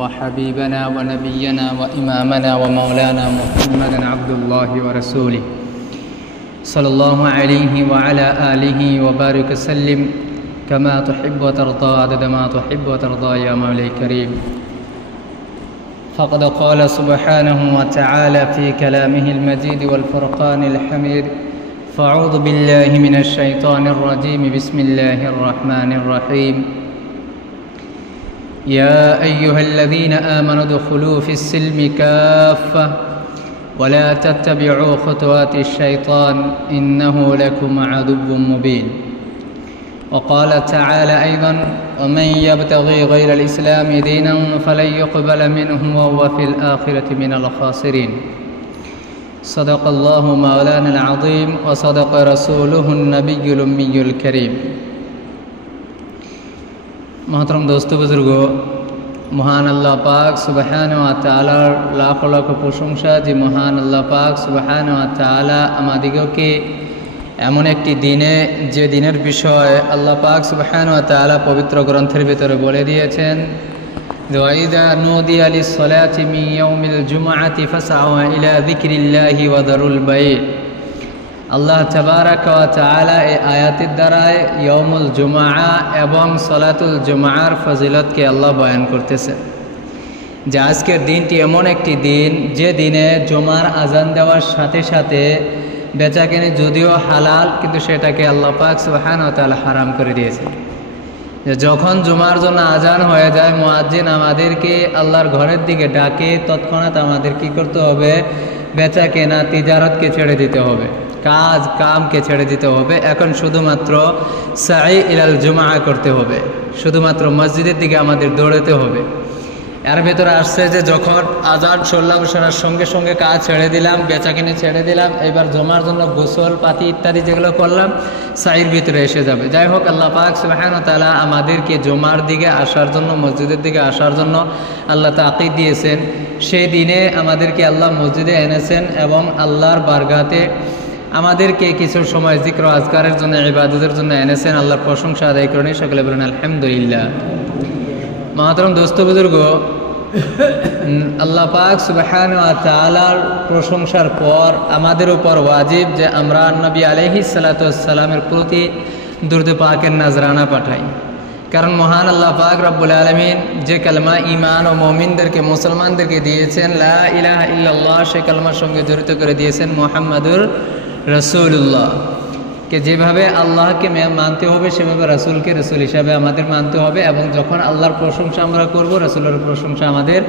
وحبيبنا ونبينا وإمامنا ومولانا محمدا عبد الله ورسوله صلى الله عليه وعلى آله وبارك وسلم كما تحب وترضى عدد ما تحب وترضى يا مولاي الكريم. فقد قال سبحانه وتعالى في كلامه المجيد والفرقان الحميد: فأعوذ بالله من الشيطان الرجيم بسم الله الرحمن الرحيم. يا أيها الذين آمنوا ادخلوا في السلم كافة ولا تتبعوا خطوات الشيطان إنه لكم عدو مبين. وقال تعالى أيضا: ومن يبتغي غير الإسلام دينا فلن يقبل منه وهو في الآخرة من الخاسرين. صدق الله مولانا العظيم وصدق رسوله النبي الأمي الكريم. मोहतरम दोस्तों बुजुर्गो, महान अल्लाह पाक सुबहान व ताआलार लाख लाख प्रशंसा जे महान अल्लाह पाक सुबहान व ताआला आमादिगोके एमन एकटी दिने जे दिनेर विषय अल्लाह पाक सुबहान व ताआला पवित्र ग्रंथेर भितरे बोले दिएछेन वाइदा नूदिया लिस्सलाति मिन यौमिल जुमआति फसअू इला जिक्रिल्लाहि व दरुल बै'। আল্লাহ তাবারাক ওয়া তাআলা এই আয়াতের দ্বারায় ইয়াউমুল জুমআ এবং সলাতুল জুমআর ফজিলতকে আল্লাহ বয়ান করতেছে যে আজকের দিনটি এমন একটি দিন যে দিনে জুমার আজান দেওয়ার সাথে সাথে বেচাকেনি যদিও হালাল কিন্তু সেটাকে আল্লাহ পাক সুবহানাহু ওয়া তাআলা হারাম করে দিয়েছেন। যে যখন জুমার জন্য আজান হয়ে যায় মুয়াজ্জিন আমাদেরকে আল্লাহর ঘরের দিকে ডাকে, তৎক্ষণাৎ আমাদের কি করতে হবে? বেচাকেনা তিজারতকে ছেড়ে দিতে হবে, কাজ কামকে ছেড়ে দিতে হবে। এখন শুধুমাত্র সাই ইলাল জুমআ করতে হবে, শুধুমাত্র মসজিদের দিকে আমাদের দৌড়াতে হবে। এর ভেতরে আসছে যে যখন আজান শুনলাম শোনার সঙ্গে সঙ্গে কাজ ছেড়ে দিলাম, বেচাকেনি ছেড়ে দিলাম, এবার জমার জন্য গোসল পাতি ইত্যাদি যেগুলো করলাম সাইয়ের ভিতরে এসে যাবে। যাই হোক, আল্লাহ পাক সুবহানাহু ওয়া তাআলা আমাদেরকে জমার দিকে আসার জন্য, মসজিদের দিকে আসার জন্য আল্লাহ তাকিদ দিয়েছেন। সেই দিনে আমাদেরকে আল্লাহ মসজিদে এনেছেন এবং আল্লাহর বারগাতে আমাদেরকে কিছু সময় যিকর আজকারের জন্য, ইবাদতের জন্য এনেছেন। আল্লাহর প্রশংসা আদায় করেন, সকলে বলেন আলহামদুলিল্লাহ। মহতরম দোস্ত বুজুর্গ, আল্লাহ পাক সুবহানাহু ওয়া তাআলার প্রশংসার পর আমাদের উপর ওয়াজিব যে আমরা নবী আলাইহিস সালাতু ওয়াস সালামের প্রতি দুরূদ পাকের নজরানা পাঠাই। কারণ মহান আল্লাহ পাক রব্বুল আলামিন যে কালেমা ঈমান ও মুমিনদেরকে, মুসলমানদেরকে দিয়েছেন, লা ইলাহা ইল্লাল্লাহ, সেই কালেমার সঙ্গে জড়িত করে দিয়েছেন মুহাম্মাদুর রাসূলুল্লাহ, কে যেভাবে আল্লাহকে মানতে হবে সেভাবে রাসূলকে রাসূল হিসাবে আমাদের মানতে হবে। এবং যখন আল্লাহর প্রশংসা আমরা করব, রাসূলের প্রশংসা আমাদের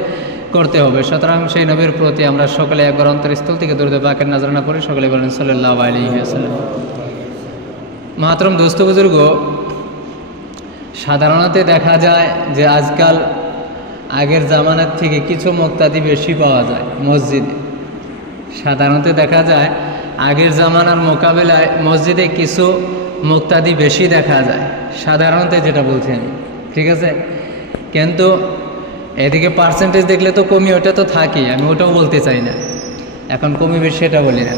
করতে হবে। সুতরাং সেই নবীর প্রতি আমরা সকলে একবার অন্তরস্থল থেকে দুরূদ পাকের নজরানা পড়ি, সকলে বলেন সাল্লাল্লাহু আলাইহি ওয়াসাল্লাম। মাহতরম দোস্ত বুজুর্গ, সাধারণত দেখা যায় যে আজকাল আগের জামানার থেকে কিছু মুক্তাদি বেশি পাওয়া যায় মসজিদে। সাধারণত দেখা যায় আগের জামানার মোকাবেলায় মসজিদে কিছু মুক্তাদি বেশি দেখা যায়, সাধারণত যেটা বলছি আমি, ঠিক আছে? কিন্তু এদিকে পার্সেন্টেজ দেখলে তো কমি, ওটা তো থাকি, আমি ওটাও বলতে চাই না, এখন কমি বেশি সেটা বলি না।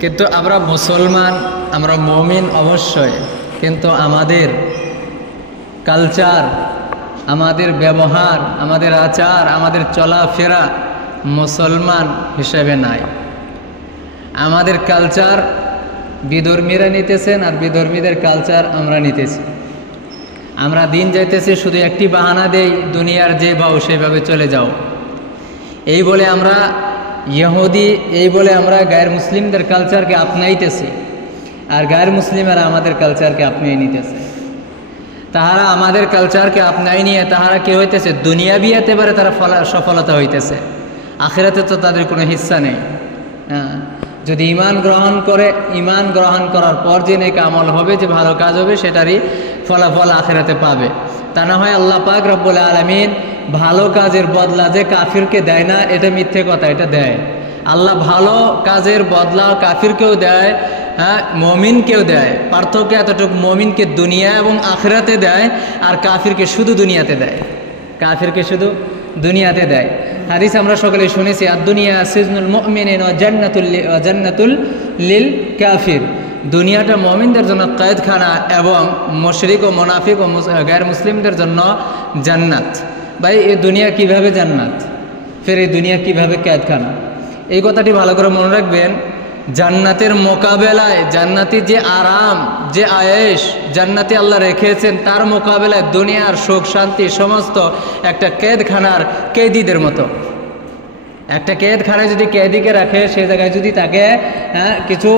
কিন্তু আমরা মুসলমান, আমরা মুমিন অবশ্যই, কিন্তু আমাদের কালচার, আমাদের ব্যবহার, আমাদের আচার, আমাদের চলাফেরা মুসলমান হিসেবে নাই। আমাদের কালচার বিধর্মীরা নিতেছেন আর বিধর্মীদের কালচার আমরা নিতেছি। আমরা দিন যাইতেছি শুধু একটি বাহানা দেই, দুনিয়ার যে ভাও সেইভাবে চলে যাও, এই বলে আমরা ইহুদি, এই বলে আমরা গায়ের মুসলিমদের কালচারকে আপনাইতেছি, আর গায়ের মুসলিমেরা আমাদের কালচারকে আপনিয়ে নিতেছে। তাহারা আমাদের কালচারকে আপনাই নিয়ে তাহারা কি হইতেছে? দুনিয়াবি একেবারে তারা সফলতা হইতেছে, আখিরাতে তো তাদের কোনো হিস্সা নেই। হ্যাঁ, যদি ঈমান গ্রহণ করে, ঈমান গ্রহণ করার পর যে নেক আমল হবে, যে ভালো কাজ হবে, সেটারই ফলাফল আখিরাতে পাবে। তা না হয় আল্লাহ পাক রব্বুল আলামিন ভালো কাজের বদলা যে কাফিরকে দেয় না, এটা মিথ্যে কথা, এটা দেয়। আল্লাহ ভালো কাজের বদলা কাফিরকেও দেয়, হ্যাঁ, মমিনকেও দেয়। পার্থক্য এতটুকু, মমিনকে দুনিয়া এবং আখিরাতে দেয় আর কাফিরকে শুধু দুনিয়াতে দেয়, কাফিরকে শুধু দুনিয়াতে দেয়। হাদিস আমরা সকলে শুনেছি, আদ-দুনিয়া সিজনুল মুমিনিন ওয়া জান্নাতুল লিল কাফির। দুনিয়াটা মুমিনদের জন্য কয়েদখানা এবং মুশরিক ও মুনাফিক ও গায়র মুসলিমদের জন্য জান্নাত। ভাই এই দুনিয়া কিভাবে জান্নাত, ফের এই দুনিয়া কিভাবে ক্যাদখানা। এই কথাটি ভালো করে মনে রাখবেন। জান্নাতের মোকাবেলায়, জান্নাতি যে আরাম, যে আয়েশ জান্নাতি আল্লাহ রেখেছেন, তার মোকাবেলায় দুনিয়ার সুখ শান্তি সমস্ত একটা ক্যাদখানার কেদিদের মতো। একটা ক্যাদখানায় যদি কেদিকে রাখে, সে জায়গায় যদি তাকে কিছু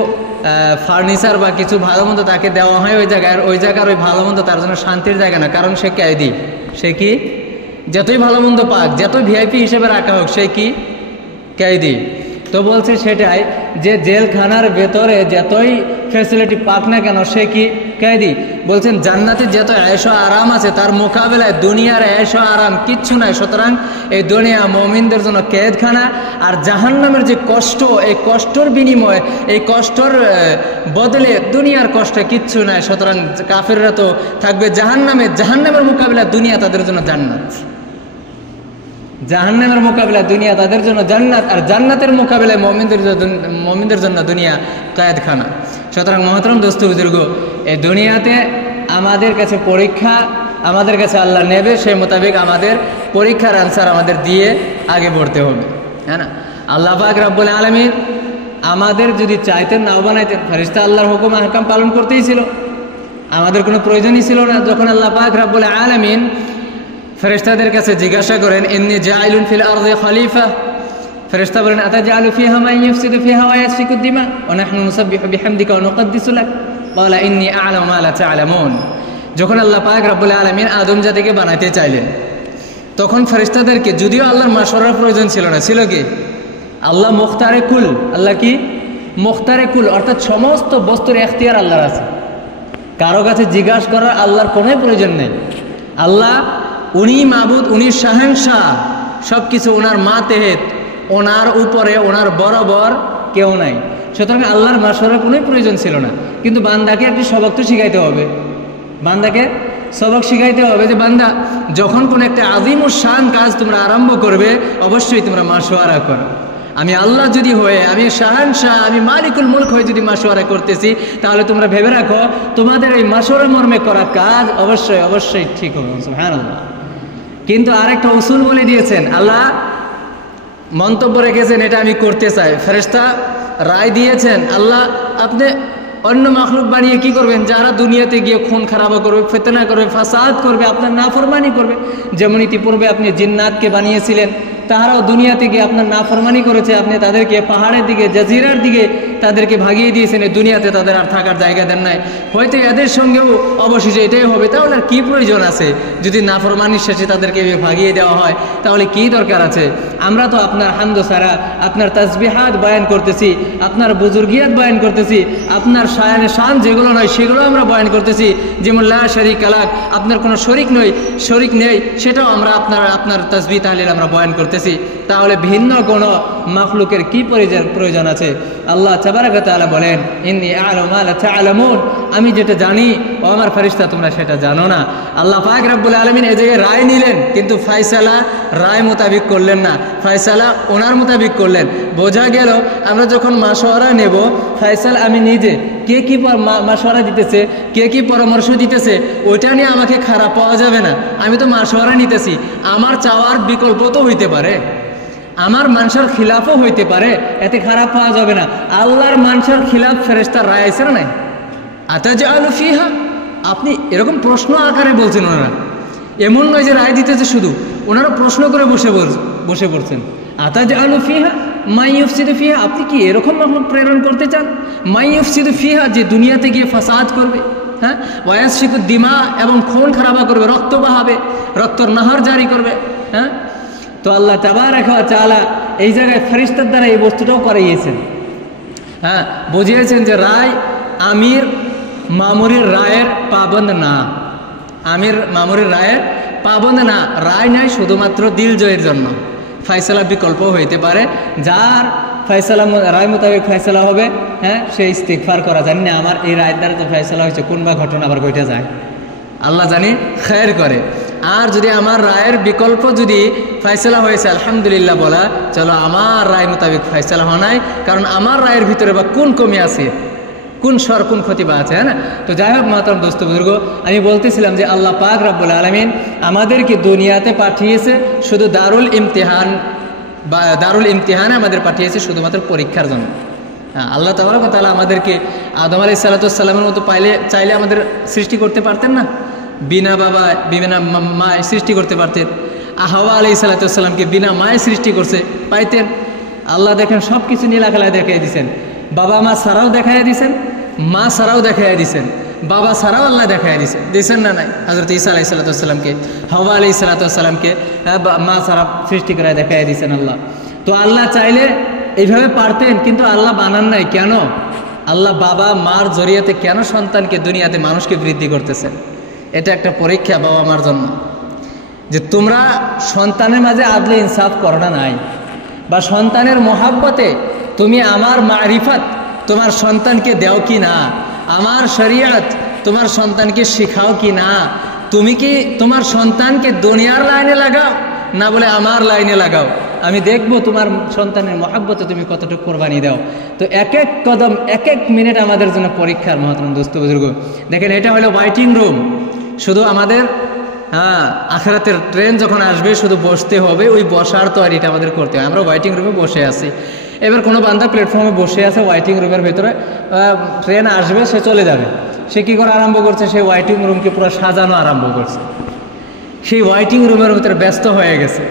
ফার্নিচার বা কিছু ভালো মন্দ তাকে দেওয়া হয় ওই জায়গার ওই ভালো মন্দ তার জন্য শান্তির জায়গা না, কারণ সে কেদি। সে কি, যতই ভালো মন্দ পাক, যতই ভিআইপি হিসেবে রাখা হোক, সে কি, কেদি। তো বলছে সেটাই যে জেলখানার ভেতরে যতই ফ্যাসিলিটি পাক না কেন, সে কি, কেদি। বলছেন জান্নাতে যত আয়েশ আরাম আছে, তার মোকাবেলায় দুনিয়ার আয়েশ আরাম কিচ্ছু নাই। সুতরাং এই দুনিয়া মুমিনদের জন্য কেদখানা, আর জাহান্নামের যে কষ্ট, এই কষ্টর বিনিময়ে, এই কষ্টর বদলে দুনিয়ার কষ্টে কিচ্ছু নাই। সুতরাং কাফেররা তো থাকবে জাহান্নামে, জাহান্নামের মোকাবেলায় দুনিয়া তাদের জন্য জান্নাত। জাহান্নামের মোকাবিলায় দুনিয়া তাদের জন্য জান্নাত, আর জান্নাতের মোকাবিলায় মুমিনদের জন্য দুনিয়া কয়েদখানা। সুতরাং মহতরম দোস্ত বুজুর্গ, এই দুনিয়াতে আমাদের কাছে পরীক্ষা, আমাদের কাছে আল্লাহ নেবে, সেই মোতাবেক আমাদের পরীক্ষার আনসার আমাদের দিয়ে আগে পড়তে হবে, হ্যাঁ না। আল্লাহ পাক রব্বুল আলামিন আমাদের যদি চাইতেন, নাও বানাইতেন, ফেরেশতা আল্লাহর হুকুম আহকাম পালন করতেই ছিল, আমাদের কোনো প্রয়োজনই ছিল না। যখন আল্লাহ পাক রব্বুল আলামিন ফেরেশতাদের কাছে জিজ্ঞাসা করেন, ইন্নী জাইলুন ফিল আরদি খলিফা, ফেরেশতা বলেন, আতাজআলু ফিহা মান ইউফসিদু ফিহা ওয়া ইয়াসফিকু দিমা ওয়া নাহনু নুসাব্বিহু বিহামদিকা ওয়া নুকদ্দিসু লাক ক্বালা ইন্নী আ'লামু মা লা তা'লামুন। যখন আল্লাহ পাক রব্বুল আলামিন আদম জাতিকে বানাইতে চাইলেন, তখন ফেরেশতাদেরকে, যদিও আল্লাহর মাশওয়ারার প্রয়োজন ছিল না, ছিল কি, আল্লাহ মুখতারে কুল, আল্লাহ কি, মুখতারে কুল, অর্থাৎ সমস্ত বস্তুর এখতিয়ার আল্লাহর আছে, কারো কাছে জিজ্ঞাসা করার আল্লাহর কোনো প্রয়োজন নেই। আল্লাহ উনি মাবুদ, উনি শাহেনশাহ, সব কিছু ওনার মাতেহেত, ওনার উপরে, ওনার বরাবর কেউ নাই। সুতরাং আল্লাহর মাশওয়ারার কোনো প্রয়োজন ছিল না। কিন্তু বান্দাকে একটি সবক তো শিখাইতে হবে, বান্দাকে সবক শিখাইতে হবে যে বান্দা, যখন কোনো একটা আযীমুশ শান কাজ তোমরা আরম্ভ করবে, অবশ্যই তোমরা মাশওয়ারা করো। আমি আল্লাহ যদি হয়ে, আমি শাহানশাহ, আমি মালিকুল মুলক হয়ে যদি মাশওয়ারা করতেছি, তাহলে তোমরা ভেবে রাখো তোমাদের এই মাশওয়ারা মর্মে করা কাজ অবশ্যই অবশ্যই ঠিক হবে। সুবহানাল্লাহ। কিন্তু আরেকটা উসুল বলে দিয়েছেন, আল্লাহ মন্তব্য রেখেছেন, এটা আমি করতে চাই। ফেরেশতা রায় দিয়েছেন, আল্লাহ আপনি অন্য মাখলুক বানিয়ে কি করবেন, যারা দুনিয়াতে গিয়ে খুন খারাপ করবে, ফিতনা করবে, ফাসাদ করবে, আপনার নাফরমানি করবে। যেমন ইতিপূর্বে আপনি জিন্নাতকে বানিয়েছিলেন, তাহারাও দুনিয়াতে গিয়ে আপনার নাফরমানি করেছে, আপনি তাদেরকে পাহাড়ের দিকে, জাজিরার দিকে তাদেরকে ভাগিয়ে দিয়েছেন, দুনিয়াতে তাদের আর থাকার জায়গা দেন নাই। হয়তো এদের সঙ্গেও অবশেষে এটাই হবে। তাহলে আর কী প্রয়োজন আছে, যদি নাফরমানির শেষে তাদেরকে ভাগিয়ে দেওয়া হয়, তাহলে কী দরকার আছে? আমরা তো আপনার হামদ সারা, আপনার তাসবিহাত বয়ান করতেছি, আপনার বুজুর্গিয়াত বয়ান করতেছি, আপনার শায়ানে শান যেগুলো নয় সেগুলো আমরা বয়ান করতেছি। যেমন লা শারিকা লাক, আপনার কোনো শরিক নেই, সেটাও আমরা আপনার তাসবিহ তাহলিল আমরা বয়ান করতেছি। তাহলে ভিন্ন কোনো মাখলুকের কি প্রয়োজন আছে? আল্লাহ তাবারাক ওয়া তাআলা বলেন, ইন্নী আ'লামু মা লা তা'লামুন, আমি যেটা জানি ও আমার ফেরেশতা তোমরা সেটা জানো না। আল্লাহ পাক রব্বুল আলামিন এই জায়গায় রায় নিলেন, কিন্তু ফয়সালা রায় মোতাবিক করলেন না, ফয়সালা ওনার মোতাবিক করলেন। বোঝা গেল আমরা যখন মাশওয়ারা নেব, ফয়সালা আমি নিজে, কে কি মাশওয়ারা দিতেছে, কে কি পরামর্শ দিতেছে, ওইটা নিয়ে আমাকে খারাপ পাওয়া যাবে না। আমি তো মাশওয়ারা নিতেছি, আমার চাওয়ার বিকল্প তো হইতে পারে, আমার মানসার খিলাফও হইতে পারে, এতে খারাপ পাওয়া যাবে না। আল্লাহর মানসার খিলাফ ফেরেশতার রায় আছে না নাই? আতাজআলু ফিহা, আপনি এরকম প্রশ্ন আকারে বলছেন। ওনারা এমন নয় যে রায় দিতেছে শুধু, ওনারা প্রশ্ন করে বসে পড়ছেন। আতাজআলু ফিহা মান ইউফসিদু ফিহা, আপনি কি এরকম মাখলুক প্রেরণ করতে চান? মান ইউফসিদু ফিহা, যে দুনিয়াতে গিয়ে ফাসাদ করবে, হ্যাঁ, ওয়া ইয়াসফিকু দিমা, এবং খুন খারাপা করবে, রক্ত বাহাবে, রক্তর নাহার জারি করবে, হ্যাঁ। তো আল্লাহ তাবারাক ওয়া তাআলা এই জায়গায় ফেরেশতার দ্বারা এই বস্তুটাও করাইয়েছেন, হ্যাঁ, বুঝিয়েছেন যে রায় আমির মামুরির রায়ের পাবন্দ না, আমির মামুরির রায়ের পাবন্দ না। রায় নাই শুধুমাত্র দিল জয়ের জন্য, ফয়সালা বিকল্প হইতে পারে। যার ফয়সালা রায় মোতাবেক ফয়সালা হবে, হ্যাঁ, সে ইস্তিগফার করা, জানি না আমার এই রায়ের দ্বারা তো ফয়সালা হয়েছে, কোন বা ঘটনা আবার ঘটে যায়, আল্লাহ জানি খায়ের করে। আর যদি আমার রায়ের বিকল্প যদি ফয়সালা হয়েছে, আলহামদুলিল্লাহ বলা, চলো আমার রায় মোতাবেক ফয়সালা হয় নাই, কারণ আমার রায়ের ভিতরে বা কোন কমি আছে, কোন সর কোন ক্ষতিবা আছে, হ্যাঁ না? তো যাই হোক মাতাম দোস্ত বুজুর্গ, আমি বলতেছিলাম যে আল্লাহ পাক রব্বুল আলামিন আমাদেরকে দুনিয়াতে পাঠিয়েছে শুধু দারুল ইমতিহানে আমাদের পাঠিয়েছে শুধুমাত্র পরীক্ষার জন্য। হ্যাঁ, আল্লাহ তাবারক ওয়া তাআলা আমাদেরকে আদম আলাইহিস সালামের মতো চাইলে আমাদের সৃষ্টি করতে পারতেন না? বিনা বাবা বিনা মায় সৃষ্টি করতে পারতেন। হাওয়া আলাইহিস সালামকে বিনা মায়ে সৃষ্টি করছে, পাইতেন। আল্লাহ দেখেন সব কিছু নীলাখালায় দেখাই দিয়েছেন। বাবা মা ছাড়াও দেখাই দিয়েছেন, মা ছাড়াও দেখাই দিয়েছেন, বাবা ছাড়াও আল্লাহ দেখাই দিয়েছেন না নাই? হযরত ঈসা আলাইহিস সালামকে, হাওয়া আলাইহিস সালামকে মা ছাড়া সৃষ্টি করে দেখাই দিয়েছেন আল্লাহ। তো আল্লাহ চাইলে এইভাবে পারতেন, কিন্তু আল্লাহ বানান নাই। কেন? আল্লাহ বাবা মার জরিয়াতে কেন সন্তানকে দুনিয়াতে মানুষকে বৃদ্ধি করতেছেন? এটা একটা পরীক্ষা বাবা মার জন্য, যে তোমরা সন্তানের মাঝে আদলে ইনসাফ করো না নাই, বা সন্তানের মহাব্বতে তুমি আমার মারিফাত তোমার সন্তানকে দেও কি না, আমার শরিয়ত তোমার সন্তানকে শিখাও কি না, তুমি কি তোমার সন্তানকে দুনিয়ার লাইনে লাগাও না বলে আমার লাইনে লাগাও, আমি দেখবো তোমার সন্তানের মহাব্বতে তুমি কতটুকু কোরবানি দাও। তো এক এক কদম এক এক মিনিট আমাদের জন্য পরীক্ষার মহতরম দোস্ত বুজুর্গ। দেখেন, এটা হলো ওয়াইটিং রুম। শুধু আমাদের আখিরাতের ট্রেন যখন আসবে শুধু বসতে হবে, ওই বসার তৈরিটা আমাদের করতে হবে। আমরা ওয়াইটিং রুমে বসে আছি, এবার কোনো বান্দা প্ল্যাটফর্মে বসে আছে ওয়াইটিং রুমের ভেতরে, ট্রেন আসবে, সে চলে যাবে। সে কী করে আরম্ভ করছে? সেই ওয়াইটিং রুমকে পুরো সাজানো আরম্ভ করছে। সেই ওয়াইটিং রুমের ভিতরে ব্যস্ত হয়ে গেছে।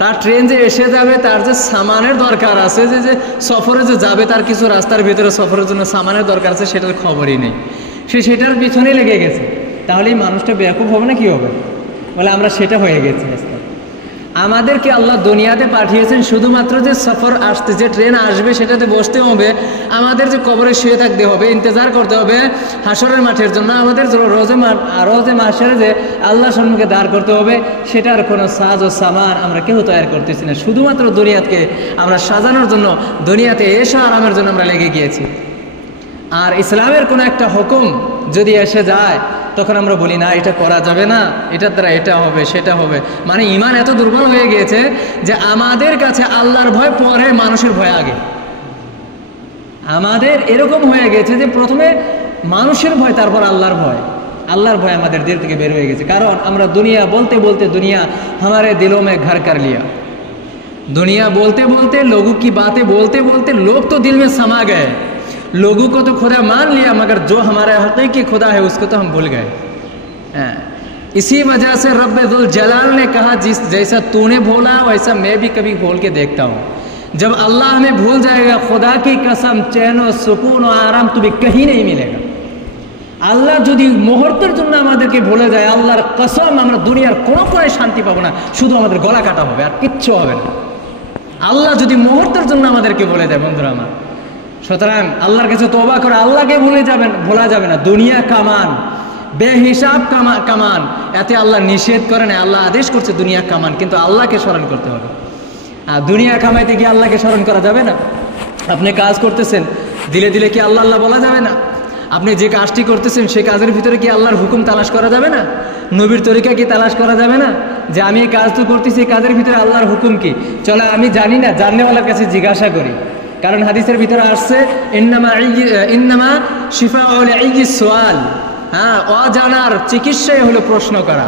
তার ট্রেন যে এসে যাবে, তার যে সামানের দরকার আছে, যে সফরে যে যাবে, তার কিছু রাস্তার ভিতরে সফরের জন্য সামানের দরকার আছে, সেটার খবরই নেই। সে সেটার পিছনেই লেগে গেছে। তাহলে এই মানুষটা বেয়াকুব হবে না কি হবে? বলে আমরা সেটা হয়ে গেছি। আমাদেরকে আল্লাহ দুনিয়াতে পাঠিয়েছেন শুধুমাত্র যে সফর আসতে, যে ট্রেন আসবে সেটাতে বসতে হবে, আমাদের যে কবরে শুয়ে থাকতে হবে, ইন্তজার করতে হবে হাসরের মাঠের জন্য, আমাদের রোজে মাসের যে আল্লাহ সম্মুখে দাঁড় করতে হবে, সেটার কোনো সাজ ও সামান আমরা কেউ তৈরি করতেছি না। শুধুমাত্র দুনিয়াকে আমরা সাজানোর জন্য, দুনিয়াতে এসে আরামের জন্য আমরা লেগে গিয়েছি। আর ইসলামের কোনো একটা হুকুম যদি এসে যায়, তখন আমরা বলি না এটা করা যাবে না, এটার দ্বারা এটা হবে সেটা হবে। মানে ঈমান এত দুর্বল হয়ে গিয়েছে যে আমাদের কাছে আল্লাহর ভয় পরে মানুষের ভয় আগে। আমাদের এরকম হয়ে গেছে যে প্রথমে মানুষের ভয়, তারপর আল্লাহর ভয়। আল্লাহর ভয় আমাদের দিল থেকে বের হয়ে গেছে। কারণ আমরা দুনিয়া বলতে বলতে, দুনিয়া हमारे दिलों में घर कर लिया। दुनिया बोलते बोलते, लोगों की बातें बोलते बोलते लोग तो दिल में समा गए। लोगों को तो खुदा मान लिया, मगर जो हमारा हकीकी खुदा है उसको तो हम भूल गए। इसी वजह से रब्बुल जलाल ने कहा, जिस जैसा तूने भूला वैसा मैं भी कभी भूल के देखता हूँ। जब अल्लाह हमें भूल जाएगा, खुदा की कसम, चैन और सुकून और आराम तुम्हें कहीं नहीं मिलेगा। আল্লাহ যদি মুহূর্তের জন্য আমাদেরকে ভুলে যায়, আল্লাহর কসম আমরা দুনিয়ার কোনো কোণে শান্তি পাবো না, শুধু আমাদের গলা কাটা হবে, আর কিচ্ছু হবে না। আল্লাহ যদি মুহূর্তের জন্য আমাদেরকে ভুলে যায় বন্ধুরা আমার, সুতরাং আল্লাহর কাছে তওবা করে আল্লাহকে ভোলা যাবে না। দুনিয়া কামান, বেহিসাব কামান, এতে আল্লাহ নিষেধ করে না, আল্লাহ আদেশ করছে দুনিয়া কামান, কিন্তু আল্লাহকে স্মরণ করতে হবে। আর দুনিয়া কামাইতে গিয়ে আল্লাহকে স্মরণ করা যাবে না। আপনি কাজ করতেছেন, দিলে দিলে কি আল্লাহ আল্লাহ বলা যাবে না? আপনি যে কাজটি করতেছেন সেই কাজের ভিতরে কি আল্লাহর হুকুম তালাশ করা যাবে না? নবীর তরিকা কি তালাশ করা যাবে না? যে আমি এই কাজ তো করতেছি, এই কাজের ভিতরে আল্লাহর হুকুম কি? চলো আমি জানি না, জাননেওয়ালার কাছে জিজ্ঞাসা করি। কারণ হাদিসের ভিতরে আসছে ইন্নামা শিফাউল ইয়্যিস সুআল। হ্যাঁ, অজানার চিকিৎসাই হলো প্রশ্ন করা।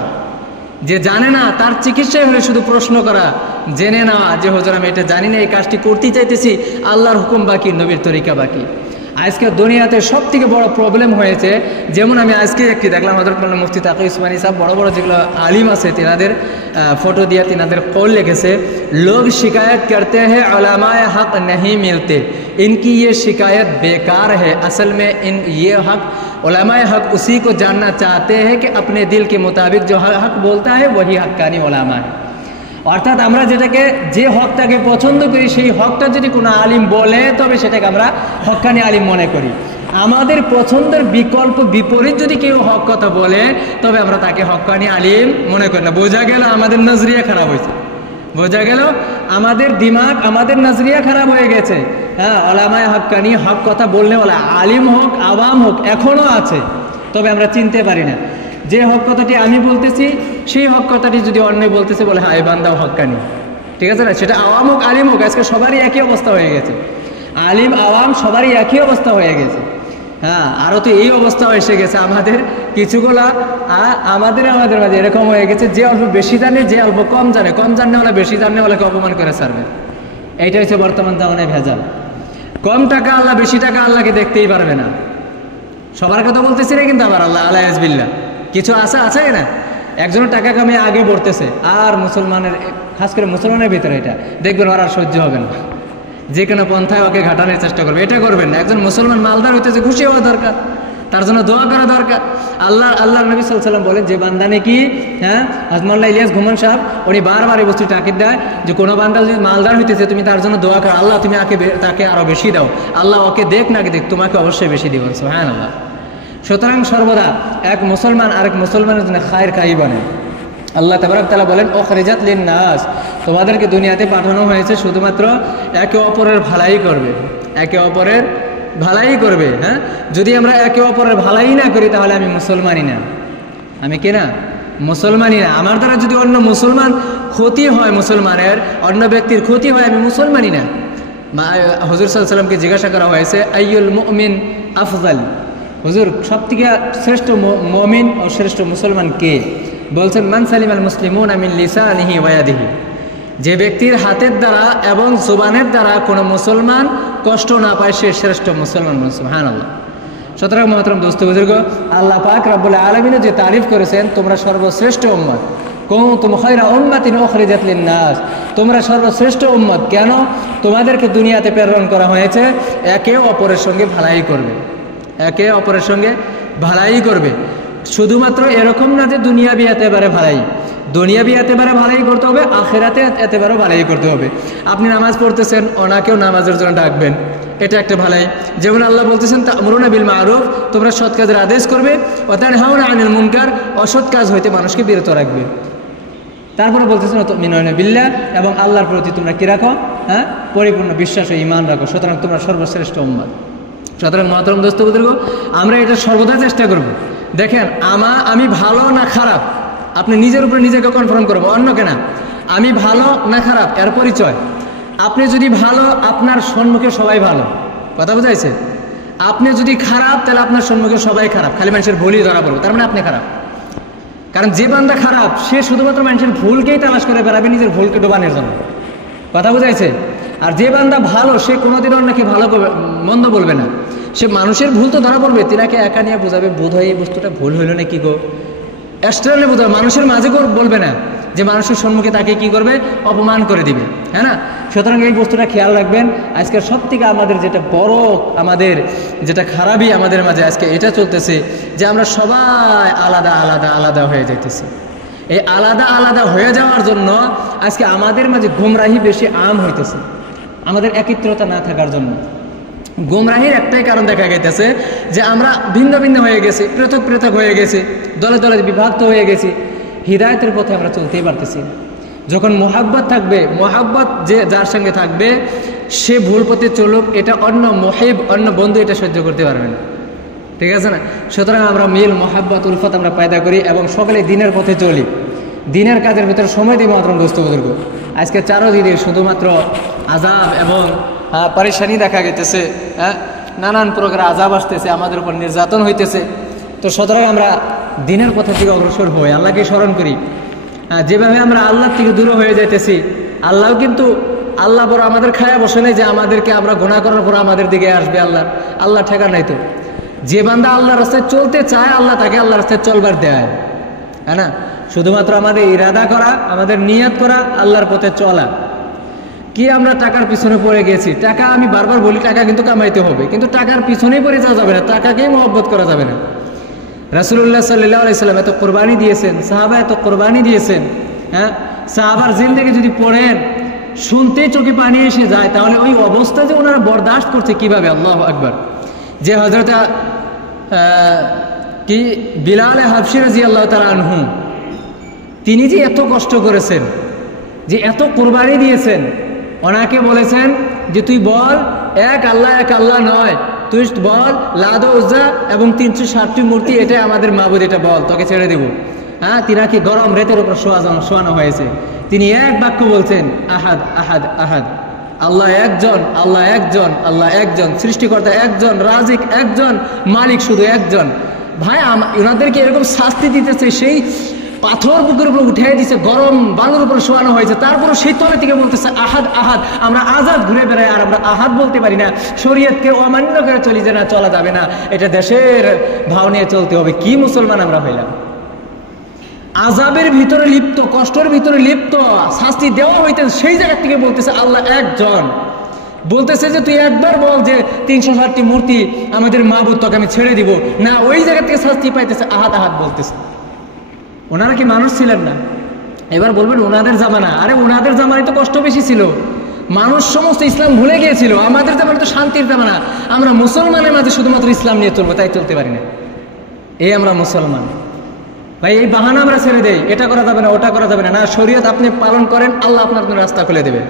যে জানে না তার চিকিৎসাই হলো শুধু প্রশ্ন করা, জেনে নেওয়া যে হুজুর আমি এটা জানি না, এই কাজটি করতে চাইতেছি, আল্লাহর হুকুম বাকি, নবীর তরিকা বাকি। আজকে দুনিয়াতে সব থেকে বড় প্রবলেম হয়েছে, যেমন আমি আজকে একটি দেখলাম, হযরত মাওলানা মুফতি তাকি উসমানী সাহেব, বড় বড় যেগুলো আলিম আছে তেনাদের ফটো দিয়ে তেনাদের কল লিখেছে, লোক শিকায়ত করতে हैं उलमाए हक नहीं मिलते, इनकी ये शिकायत बेकार है, असल में ये हक उलमाए हक उसी को जानना चाहते हैं कि अपने दिल के मुताबिक जो हक बोलता है वही हक्कानी उलमा है। অর্থাৎ আমরা যেটাকে, যে হকটাকে পছন্দ করি, সেই হকটা যদি কোনো আলিম বলে তবে সেটাকে আমরা হক্কানি আলিম মনে করি। আমাদের পছন্দের বিকল্প বিপরীত যদি কেউ হক কথা বলে তবে আমরা তাকে হক্কানি আলিম মনে করি না। বোঝা গেল আমাদের নজরিয়া খারাপ হয়েছে, বোঝা গেল আমাদের দিমাগ, আমাদের নজরিয়া খারাপ হয়ে গেছে। হ্যাঁ, ওলামায়ে হক্কানি, হক কথা বললে ওলা আলিম হোক আওয়াম হোক এখনও আছে, তবে আমরা চিনতে পারি না। যে হক কথাটি আমি বলতেছি সেই হক কথাটি যদি অন্য বলতেছে, বলে হ্যাঁ এই বান্দাও হক্কানি, ঠিক আছে না? সেটা আওয়াম হোক আলিম হোক, আজকে সবারই একই অবস্থা হয়ে গেছে। আলিম আওয়াম সবারই একই অবস্থা হয়ে গেছে। হ্যাঁ, আরও তো এই অবস্থা এসে গেছে আমাদের কিছুগুলা আমাদের মাঝে এরকম হয়ে গেছে, যে অল্প বেশি জানে, যে অল্প কম জানে ওরা বেশি জানে ওলাকে অপমান করে ছাড়বে। এইটা হচ্ছে বর্তমান জামানায় ভেজাল। কম টাকা আল্লাহ, বেশি টাকা আল্লাহকে দেখতেই পারবে না। সবার কথা বলতেছি না কিন্তু, আবার আল্লাহ আলাইহিসবিল্লাহ কিছু আছে না, একজনের টাকা কামিয়ে আগে পড়তেছে, আর মুসলমানের, খাস করে মুসলমানের ভিতরে এটা দেখবেন ওর আর সহ্য হবে না, যে কোনো পন্থায় ওকে ঘাটানোর চেষ্টা করবে। এটা করবেন না। একজন মুসলমান মালদার হইতেছে, খুশি হওয়া দরকার, তার জন্য দোয়া করা দরকার। আল্লাহ নবী সাল্লাল্লাহু আলাইহি ওয়াসাল্লাম বলেন, যে বান্দা নাকি আজমাল্লাহ ইলিয়াস ঘুমান সাহেব উনি বারবার এই বস্তু তাকিদ দেয় যে কোনো বান্দা যদি মালদার হইতেছে তুমি তার জন্য দোয়া করো, আল্লাহ তুমি তাকে আরো বেশি দাও, আল্লাহ ওকে দেখ নাকি দেখ তোমাকে অবশ্যই বেশি দিবেন। সুবহানাল্লাহ। সুতরাং সর্বদা এক মুসলমান আরেক মুসলমানের জন্য খায়ের কাই বানে। আল্লাহ তাবারক তাআলা বলেন, উখরিজাত লিন-নাস, তোমাদেরকে দুনিয়াতে পাঠানো হয়েছে শুধুমাত্র একে অপরের ভালাই করবে, একে অপরের ভালাই করবে। হ্যাঁ, যদি আমরা একে অপরের ভালাই না করি তাহলে আমি মুসলমানই না। আমি কি না? মুসলমানই না। আমার দ্বারা যদি অন্য মুসলমান ক্ষতি হয়, মুসলমানের অন্য ব্যক্তির ক্ষতি হয়, আমি মুসলমানই না। হুজুর সাল্লাল্লাহু আলাইহি ওয়াসাল্লামকে জিজ্ঞাসা করা হয়েছে, আইয়ুল মুমিন আফজাল, হুজুর সবথেকে শ্রেষ্ঠ মুমিন ও শ্রেষ্ঠ মুসলমান কে? বলছেন, মান সালিমাল মুসলিমুনা মিন লিসানিহি ওয়া ইয়াদিহি, যে ব্যক্তির হাতের দ্বারা এবং জুবানের দ্বারা কোনো মুসলমান কষ্ট না পায় সে শ্রেষ্ঠ মুসলমান। সুবহানাল্লাহ। সুতরাং মুহতারাম দোস্ত বুজুর্গ, আল্লাহ পাক রব্বুল আলামিন যে তারিফ করেছেন, তোমরা সর্বশ্রেষ্ঠ উম্মত, কুনতুম খায়রা উম্মাতিন উখরিজাত লিন-নাস, তোমরা সর্বশ্রেষ্ঠ উম্মত। কেন? তোমাদেরকে দুনিয়াতে প্রেরণ করা হয়েছে একে অপরের সঙ্গে ভালাই করবে, একে অপরের সঙ্গে ভালাই করবে। শুধুমাত্র এরকম না যে দুনিয়াবি এতেবারে ভালাই, দুনিয়াবি এতেবারে ভালাই করতে হবে, আখিরাতে এতেবারেও ভালাই করতে হবে। আপনি নামাজ পড়তেছেন, ওনাকেও নামাজের জন্য ডাকবেন, এটা একটা ভালাই। যেমন আল্লাহ বলতেছেন, তা'মুরুনা বিল মা'রুফ, তোমরা সৎ কাজের আদেশ করবে, ওয়া তানহাউনা আনিল মুনকার, অসৎ কাজ হইতে মানুষকে বিরত রাখবে। তারপরে বলতেছেন, তু'মিনুনা বিল্লাহ, এবং আল্লাহর প্রতি তোমরা কি রাখো? হ্যাঁ, পরিপূর্ণ বিশ্বাস ও ঈমান রাখো। সুতরাং তোমরা সর্বশ্রেষ্ঠ উম্মত। সুতরাং মুহতারাম দোস্ত বুজুর্গ, আমরা এটা সর্বদা চেষ্টা করব। দেখেন, আমি ভালো না খারাপ, আপনি নিজের উপরে নিজেকে কনফার্ম করবো, অন্যকে না। আমি ভালো না খারাপ এর পরিচয়। আপনি যদি ভালো, আপনার সম্মুখে সবাই ভালো, কথা বোঝাইছে? আপনি যদি খারাপ, তাহলে আপনার সম্মুখে সবাই খারাপ, খালি মানুষের ভুলই ধরা পড়বে, তার মানে আপনি খারাপ। কারণ যে বান্দা খারাপ সে শুধুমাত্র মানুষের ভুলকেই তালাশ করে বেড়াবে, নিজের ভুলকে ডোবানোর জন্য, কথা বোঝাইছে? আর যে বান্দা ভালো সে কোনোদিন অন্যকে ভালো মন্দ বলবে না, সে মানুষের ভুল তো ধরা পড়বে, তিনাকে একা নিয়ে বোঝাবে, বোধ হয় এই বস্তুটা ভুল হইল না কি গো, এক্সটার্নালি বোঝাবে, মানুষের মাঝে বলবে না যে মানুষের সম্মুখে তাকে কি করবে? অপমান করে দিবে, হ্যাঁ না? সুতরাং এই বস্তুটা খেয়াল রাখবেন। আজকের সব থেকে আমাদের যেটা বড়, আমাদের যেটা খারাপই আমাদের মাঝে আজকে এটা চলতেছে যে আমরা সবাই আলাদা আলাদা আলাদা হয়ে যাইতেছি। এই আলাদা আলাদা হয়ে যাওয়ার জন্য আজকে আমাদের মাঝে গুমরাহি বেশি আম হইতেছে, আমাদের একত্রতা না থাকার জন্য। গুমরাহির একটাই কারণ দেখা গেছে যে আমরা ভিন্ন ভিন্ন হয়ে গেছি, পৃথক পৃথক হয়ে গেছি, দলে দলে বিভক্ত হয়ে গেছি, হিদায়াতের পথে আমরা চলতেই পারতেছি না। যখন মোহাব্বত থাকবে, মোহাব্বত যে যার সঙ্গে থাকবে সে ভুল পথে চলুক, এটা অন্য মুহিব, অন্য বন্ধু এটা সহ্য করতে পারবে না, ঠিক আছে না? সুতরাং আমরা মিল, মোহাব্বত, উলফত আমরা পয়দা করি এবং সকলে দিনের পথে চলি, দিনের কাজের ভিতরে সময় দিই। মাত্র দোস্ত বুজুর্গ, আজকে চারদিকে শুধুমাত্র আযাব এবং পরেশানি দেখা গেতেছে, নানান প্রকার আযাব আসতেছে, আমাদের উপর নির্যাতন হইতেছে। তো সুতরাং আমরা দিনের পথে থেকে অগ্রসর হই, আল্লাহকে স্মরণ করি। যেভাবে আমরা আল্লাহ থেকে দূরে হয়ে যাইতেছি, আল্লাহ কিন্তু আল্লাহ বড় আমাদের খায়া বসে নেই যে আমাদেরকে আমরা গুনাহ করার পর আমাদের দিকে আসবে আল্লাহ ঠেকা নাই তো। যে বান্দা আল্লাহর রাস্তায় চলতে চায় আল্লাহ তাকে আল্লাহর রাস্তায় চলবার দেয়, হ্যাঁ না? শুধুমাত্র আমাদের ইরাদা করা, আমাদের নিয়ত করা, আল্লাহর পথে চলা। কি আমরা টাকার পিছনে পড়ে গেছি? টাকা, আমি বারবার বলি টাকা কিন্তু কামাইতে হবে, কিন্তু টাকার পিছনেই পড়ে যাওয়া যাবে না, টাকাকেই মহব্বত করা যাবে না। রাসূলুল্লাহ সাল্লাল্লাহু আলাইহি সাল্লাম এত কোরবানি দিয়েছেন, সাহাবা এত কোরবানি দিয়েছেন, হ্যাঁ? সাহাবার জিন্দেগি যদি পড়েন, শুনতেই চোখে পানি এসে যায়, তাহলে ওই অবস্থা যে ওনারা বরদাস্ত করছে কিভাবে, আল্লাহু আকবার। যে হযরত বিলাল হাবশী রাদিয়াল্লাহু তাআলা আনহু, তিনি যে এত কষ্ট করেছেন, যে এত কোরবানি দিয়েছেন, ওনাকে বলেছেন যে তুই বল এক আল্লাহ নয়, তুই বল লাদ ও উজ্জা এবং 360টি মূর্তি, এটাই আমাদের মাবুদ, এটা বল, তোকে ছেড়ে দেব। হ্যাঁ, তিনাকে গরম রেতের উপর শোয়ানো হয়েছে, তিনি এক বাক্য বলছেন আহাদ আহাদ আহাদ, আল্লাহ একজন, আল্লাহ একজন, আল্লাহ একজন, সৃষ্টিকর্তা একজন, রাজিক একজন, মালিক শুধু একজন। ভাই ওনাদেরকে এরকম শাস্তি দিতেছে, সেই পাথর বুকের উপর উঠে দিছে, গরম বালুর উপর শোয়ানো হয়েছে, তারপরে সেই তলে থেকে বলতেছে আহাদ আহাদ। আমরা আজাদ ঘুরে বেড়াই আর আমরা আহাদ বলতে পারি না, শরীয়তকে অমান্য করে চলি যে না চলা যাবে না, এটা দেশের ভাও নিয়ে চলতে হবে। কি মুসলমান আমরা হইলাম? আজাবের ভিতরে লিপ্ত, কষ্টের ভিতরে লিপ্ত, শাস্তি দেওয়া হইতেছে, সেই জায়গা থেকে বলতেছে আল্লাহ একজন। বলতেছে যে তুই একবার বল যে 360টি মূর্তি আমাদের মাবুদ, তোকে আমি ছেড়ে দিব না, ওই জায়গা থেকে শাস্তি পাইতেছে আহাদ আহাদ বলতেছে। ওনারা কি মানুষ ছিলেন না? এবার বলবেন ওনাদের জামানা, আরে ওনাদের জামানায় তো কষ্ট বেশি ছিল, মানুষ সমস্ত ইসলাম ভুলে গিয়েছিল। আমাদের জামানা তো শান্তির জামানা, আমরা মুসলমানের মাঝে শুধুমাত্র ইসলাম নিয়ে চলবো, তাই চলতে পারি না। এই আমরা মুসলমান ভাই, এই বাহানা আমরা ছেড়ে দেই, এটা করা যাবে না, ওটা করা যাবে না, না শরীয়ত আপনি পালন করেন, আল্লাহ আপনার জন্য রাস্তা খুলে দেবে।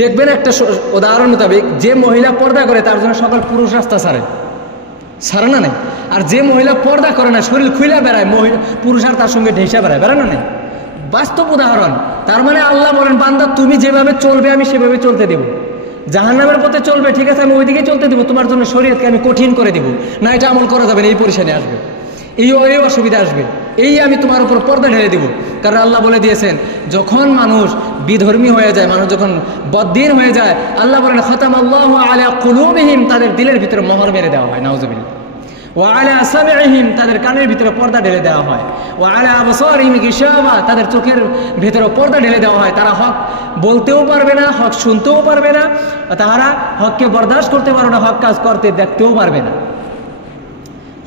দেখবেন একটা উদাহরণ মোতাবেক, যে মহিলা পর্দা করে তার জন্য সকল পুরুষ রাস্তা ছাড়ে না নেই, আর যে মহিলা পর্দা করে না, শরীর খুলে বেড়ায়, মহিলা পুরুষ আর তার সঙ্গে ঢেসা বেড়ানো নেই। বাস্তব উদাহরণ। তার মানে আল্লাহ বলেন বান্দা তুমি যেভাবে চলবে আমি সেভাবে চলতে দেবো, জাহান্নামের পথে চলবে ঠিক আছে, আমি ওইদিকে চলতে দেবো, তোমার জন্য শরীয়তকে আমি কঠিন করে দেবো না, এটা আমল করা যাবে না, এই পরিশানি আসবে, এই অসুবিধা আসবে, এই আমি তোমার উপর পর্দা ঢেলে দিব। কারণ আল্লাহ বলে দিয়েছেন যখন মানুষ বিধর্মী হয়ে যায়, মানুষ যখন বদ্দিন হয়ে যায়, আল্লাহ বলেন খতামাল্লাহু আলা কুলুবিহিম, তাদের দিলের ভিতরে মোহর মেরে দেওয়া হয়, নাউযুবিল্লাহ। ওয়া আলা সামিইহিম, তাদের কানের ভিতরে পর্দা ঢেলে দেওয়া হয়। ওয়া আলা আবসারিহিম গিশাওয়া, তাদের চোখের ভিতরে পর্দা ঢেলে দেওয়া হয়। তারা হক বলতেও পারবে না, হক শুনতেও পারবে না, তারা হককে বরদাস্ত করতে পারবে না, হক কাজ করতে দেখতেও পারবে না।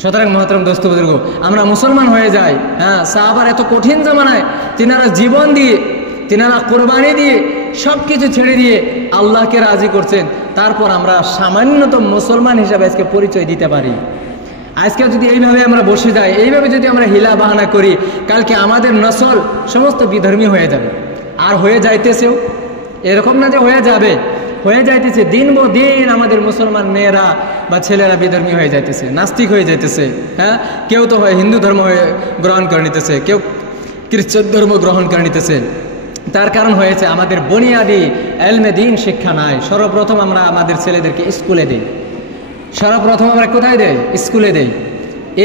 সুতরাং মহতরম দোস্ত বুজুর্গ, আমরা মুসলমান হয়ে যাই। হ্যাঁ, সাহাবার এত কঠিন জামানায় তিনারা জীবন দিয়ে, তিনারা কোরবানি দিয়ে, সব কিছু ছেড়ে দিয়ে আল্লাহকে রাজি করছেন। তারপর আমরা সামান্যতম মুসলমান হিসাবে আজকে পরিচয় দিতে পারি। আজকে যদি এইভাবে আমরা বসে যাই, এইভাবে যদি আমরা হিলা বাহানা করি, কালকে আমাদের নসল সমস্ত বিধর্মী হয়ে যাবে। আর হয়ে যাইতেছেও, এরকম না যে হয়ে যাবে, হয়ে যাইতেছে। দিন দিন আমাদের মুসলমান মেয়েরা বা ছেলেরা বিধর্মী হয়ে যাইতেছে, নাস্তিক হয়ে যাইতেছে। হ্যাঁ, কেউ তো হয় হিন্দু ধর্ম গ্রহণ করে নিতেছে, কেউ খ্রিস্টান ধর্ম গ্রহণ করে নিতেছে। তার কারণ হয়েছে আমাদের বুনিয়াদি এলমে দ্বীন শিক্ষা নাই। সর্বপ্রথম আমরা আমাদের ছেলেদেরকে স্কুলে দিই, সর্বপ্রথম আমরা কোথায় দেই? স্কুলে দেই।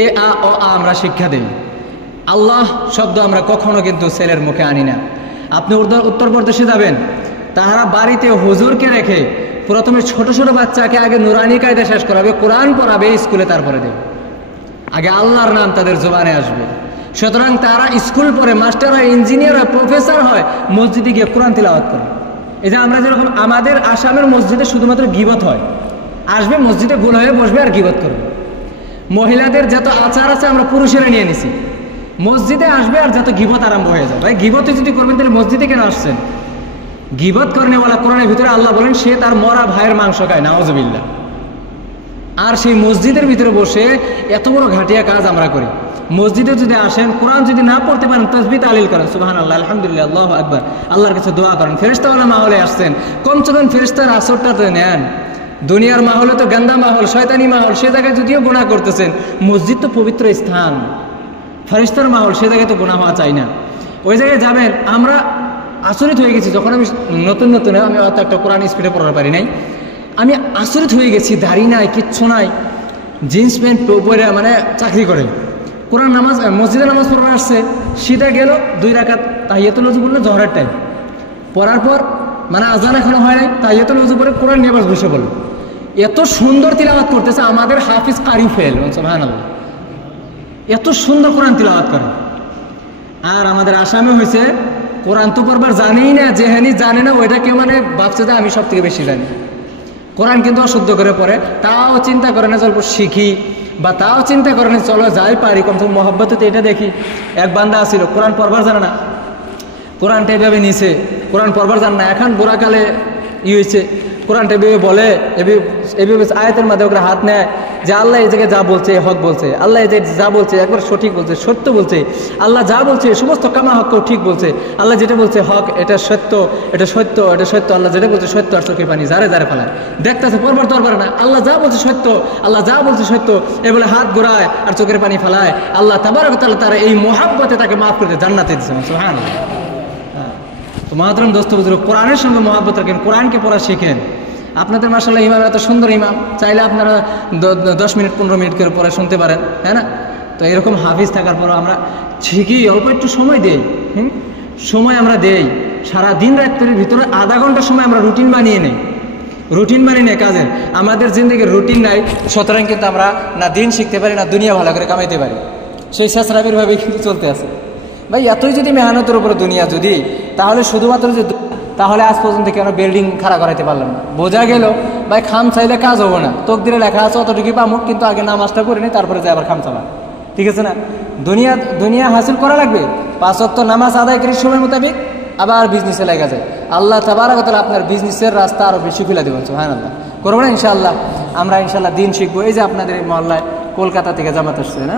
এ আ অ আ আমরা শিক্ষা দেই। আল্লাহ শব্দ আমরা কখনো কিন্তু ছেলের মুখে আনি না। আপনি উত্তরপ্রদেশে যাবেন, তারা বাড়িতে হুজুরকে রেখে প্রথমে ছোট ছোট বাচ্চাকে আগে নুরানি কায়দা শেষ করাবে, কোরআন পড়াবে, স্কুলে তারপরে দেবে। আগে আল্লাহর নাম তাদের জবানে আসবে। সুতরাং তারা স্কুল পড়ে, মাস্টার হয়, ইঞ্জিনিয়ার হয়, প্রফেসর হয়, মসজিদে গিয়ে কোরআন তিলাওয়াত করে। এই যে আমরা যেরকম আমাদের আসামের মসজিদে শুধুমাত্র গীবত হয়, আসবে মসজিদে গোল হয়ে বসবে আর গীবত করবে। মহিলাদের যত আচার আছে আমরা পুরুষেরা নিয়ে নিছি, মসজিদে আসবে আর যত গীবত আরম্ভ হয়ে যাবে। ভাই গীবতে যদি করবেন তাহলে মসজিদে কেন আসছেন? গীবত করেনেওয়ালা কোরআনের ভিতরে আল্লাহ বলেন সে তার মরা ভাইয়ের মাংস খায়, নাউযুবিল্লাহ। আর সেই মসজিদের ভিতরে বসে এত বড় ঘাটিয়া কাজ আমরা করি। মসজিদে যদি আসেন, কোরআন যদি না পড়তে পারেন, তাসবিহ তাহলিল করেন, সুবহানাল্লাহ, আলহামদুলিল্লাহ, আল্লাহু আকবার, আল্লাহর কাছে দোয়া করেন। ফেরেশতাওয়ালা মাহলে আসছেন, কমসে কম ফেরেশতার আসরটা তো নেন। দুনিয়ার মাহলে তো গন্দা মাহল, শয়তানি মাহল, সে জায়গায় যদিও গুনাহ করতেছেন, মসজিদ তো পবিত্র স্থান, ফেরেশতার মাহল, সে জায়গায় তো গুনাহ হওয়া চাই না। ওই জায়গায় যাবেন। আমরা আচরিত হয়ে গেছি, যখন আমি নতুন আমি অত একটা কোরআন স্পিডে পড়তে পারি নাই, আমি আচরিত হয়ে গেছি। দাড়ি নাই, কিচ্ছু নাই, জিন্স প্যান্ট পরে মানে চাকরি করে কোরআন নামাজ, মসজিদে নামাজ পড়ানো আসছে। সেটা গেল 2 রাকাত তাহিয়াতুল ওযু বললো জোহরের টাইম, পড়ার পর মানে আজান এখনো হয় নাই, তাহিয়াতুল ওযু পরে কোরআন নিয়ে বসে বলল। এত সুন্দর তিলাওয়াত করতেছে, আমাদের হাফিজ কারি ফেল, সুবহানাল্লাহ, এত সুন্দর কোরআন তিলাওয়াত করে। আর আমাদের আসামে হয়েছে কোরআন তো পড়বার জানেই না, যেহানি জানে না ওইটা কেউ মানে ভাবছে যে আমি সব থেকে বেশি জানি। কোরআন কিন্তু অশুদ্ধ করে পড়ে, তাও চিন্তা করে না চল শিখি, বা তাও চিন্তা করে না চলো যাই পারি, কমসে কম মহব্বত তো এটা দেখি। এক বান্দা আসছিল, কোরআন পড়বার জানে না, কোরআনটা এভাবে নিছে, কোরআন পড়বার জানে না। এখন বুড়াকালে হয়েছে, কোরআনটা এভাবে বলে, এভাবে আয়াতের মাধ্যমে ওরা হাত নেয় যে আল্লাহ এই জায়গায় যা বলছে হক বলছে, আল্লাহ এই যা বলছে একবার সঠিক বলছে, সত্য বলছে, আল্লাহ যা বলছে সমস্ত কামা হককেও ঠিক বলছে, আল্লাহ যেটা বলছে হক, এটা সত্য, এটা সত্য, এটা সত্য, আল্লাহ যেটা বলছে সত্য, আর চোখের পানি যারে যারে ফেলায় দেখতেছে, পরবার দরবার না, আল্লাহ যা বলছে সত্য, আল্লাহ যা বলছে সত্য, এ বলে হাত ঘোরায় আর চোখের পানি ফেলায়। আল্লাহ তাবারক ওয়া তাআলা তার এই মুহাব্বতে তাকে মাফ করে জান্নাতে দিয়েছেন, সুবহানাল্লাহ। তো মহাতরম দোস্ত বুজুর্গ, কোরআনের সঙ্গে মহব্বত রাখেন, কোরআনকে পড়া শেখেন। আপনাদের মাশাআল্লাহ ইমাম এত সুন্দর ইমাম, চাইলে আপনারা 10 মিনিট 15 মিনিট করে পড়া শুনতে পারেন, হ্যাঁ না? তো এরকম হাফিজ থাকার পরও আমরা ঠিকই অল্প একটু সময় দেই, সময় আমরা দেই। সারা দিন রাত্রের ভিতরে আধা ঘন্টা সময় আমরা রুটিন বানিয়ে নেই, রুটিন বানিয়ে নেই কাজের। আমাদের জিন্দেগির রুটিন নাই, সুতরাং কিন্তু আমরা না দিন শিখতে পারি, না দুনিয়া ভালো করে কামাইতে পারি। সেই শেষরাবির ভাবে কিন্তু চলতে আছে ভাই। এতই যদি মেহনতের উপরে দুনিয়া যদি, তাহলে শুধুমাত্র যে, তাহলে আজ পর্যন্ত কেন বিল্ডিং খাড়া করাইতে পারলাম না? বোঝা গেল ভাই খাম চাইলে কাজ হবো না, তকদিরে লেখা আছে অতটুকু পাবো, কিন্তু আগে নামাজটা করে নিই, তারপরে যাই আবার খাম চালা। ঠিক আছে না? দুনিয়া হাসিল করা লাগবে, 5 ওয়াক্ত নামাজ আদায় করি সময় মোতাবেক, আবার বিজনেসে লাগা যায়। আল্লাহ তাবারক ওয়া তাআলা আপনার বিজনেসের রাস্তা আরো বেশি খুলে দেবেন, সুবহানাল্লাহ। করবো না ইনশাআল্লাহ? আমরা ইনশাআল্লাহ দিন শিখবো। এই যে আপনাদের এই মহল্লায় কলকাতা থেকে জামাত আসছে না?